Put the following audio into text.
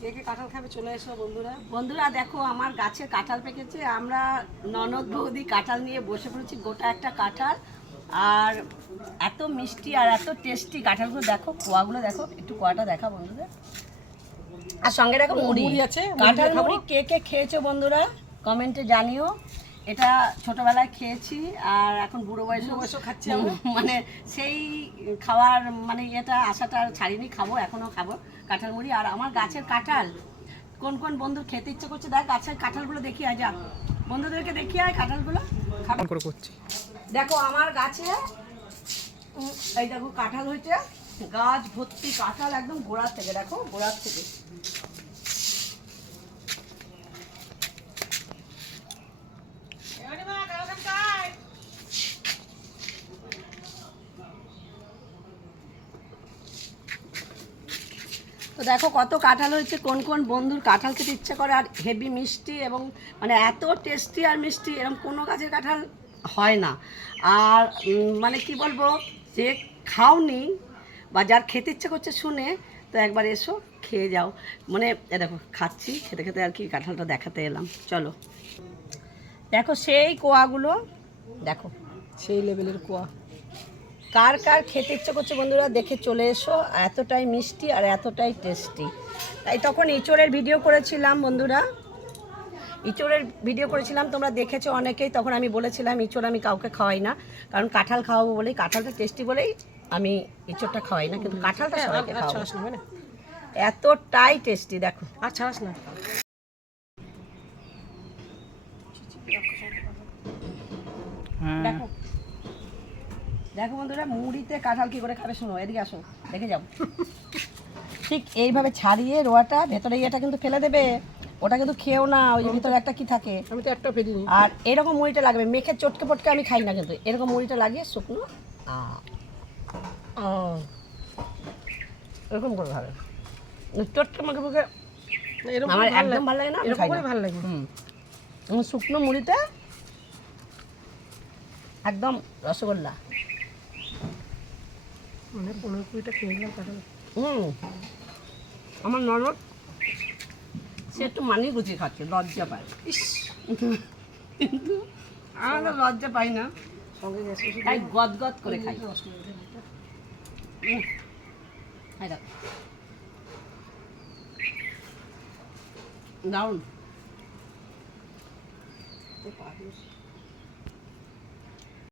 কে কে কাঁঠাল খাবে চলে এসো বন্ধুরা। বন্ধুরা দেখো আমার গাছে কাঁঠাল পেকেছে, আমরা ননদ বৌদি কাঁঠাল নিয়ে বসে পড়েছি, গোটা একটা কাঁঠাল। আর এত মিষ্টি আর এত টেস্টি কাঁঠালগুলো, দেখো কোয়াগুলো দেখো, একটু কোয়াটা দেখা বন্ধুদের। আর সঙ্গে দেখো মুড়ি আছে, কাঁঠাল মুড়ি। কে কে খেয়েছো বন্ধুরা কমেন্টে জানিও। এটা ছোটবেলায় খেয়েছি আর এখন বুড়ো বয়সেও খাচ্ছি মানে সেই খাওয়ার মানে এটা আশাটা ছাড়িনি, খাবো, এখনও খাবো কাঁঠাল মুড়ি। আর আমার গাছের কাঁঠাল কোন কোন বন্ধুর খেতে ইচ্ছে করছে দেখ, গাছের কাঁঠালগুলো দেখি আয়, যা বন্ধুদেরকে দেখি আয় কাঁঠালগুলো খাবার করে করছি। দেখো আমার গাছে এই দেখো কাঁঠাল হয়েছে, গাছ ভর্তি কাঁঠাল, একদম গোড়ার থেকে, দেখো গোড়ার থেকে। তো দেখো কত কাঁঠাল হয়েছে, কোন কোন বন্ধুর কাঁঠাল খেতে ইচ্ছে করে, আর হেভি মিষ্টি এবং মানে এত টেস্টি আর মিষ্টি এরকম কোনো গাছের কাঁঠাল হয় না। আর মানে কি বলবো, যে খাওনি বা যার খেতে ইচ্ছে করছে শুনে, তো একবার এসো খেয়ে যাও। মানে দেখো খাচ্ছি, খেতে খেতে আর কি কাঁঠালটা দেখাতে এলাম। চলো দেখো সেই কোয়াগুলো, দেখো সেই লেভেলের কুয়া। কার কার খেতে ইচ্ছে করছে বন্ধুরা দেখে চলে এসো, এতটাই মিষ্টি আর এতটাই টেস্টি। তাই তখন ইঁচড়ের ভিডিও করেছিলাম বন্ধুরা, ইঁচড়ের ভিডিও করেছিলাম, তোমরা দেখেছো অনেকেই। তখন আমি বলেছিলাম ইঁচড় আমি কাউকে খাওয়াই না, কারণ কাঁঠাল খাওয়াবো বলেই, কাঁঠালটা টেস্টি বলেই আমি ইঁচড়টা খাওয়াই না, কিন্তু কাঁঠালটা সবাইকে খাওয়াবো, এতটাই টেস্টি। দেখো আর ছাড়াস না। দেখো দেখো বন্ধুরা মুড়িতে কাঁঠাল কি করে খাবে শোনো, এদিকে আসো দেখে যাও। ঠিক এইভাবে ছাড়িয়ে রোয়াটা ভেতরে ইয়েটা কিন্তু ফেলে দেবে, ওটা কিন্তু খেয়েও না, ওই ভিতরে একটা কি থাকে। আমি তো একটা ফেলিনি। আর এরকম মুড়িটা লাগবে, মেখে চটকে পটকে আমি খাই না, কিন্তু এরকম মুড়িটা লাগিয়ে শুকনো এরকম করে খাবে, চটকে মাখে মুখে আমার একদম ভালো লাগে না, এরকম করে ভালো লাগে। শুকনো মুড়িতে একদম রসগোল্লা। মানে 15-20টা খেয়ে নিলাম কাঁঠাল। আমার ননদ সে একটু মানিয়ে গুছিয়ে খাচ্ছে, লজ্জা পায়, ইস কিন্তু আমরা লজ্জা পাই না, সঙ্গে গেছে তাই গদ গদ করে খাই। দারুণ।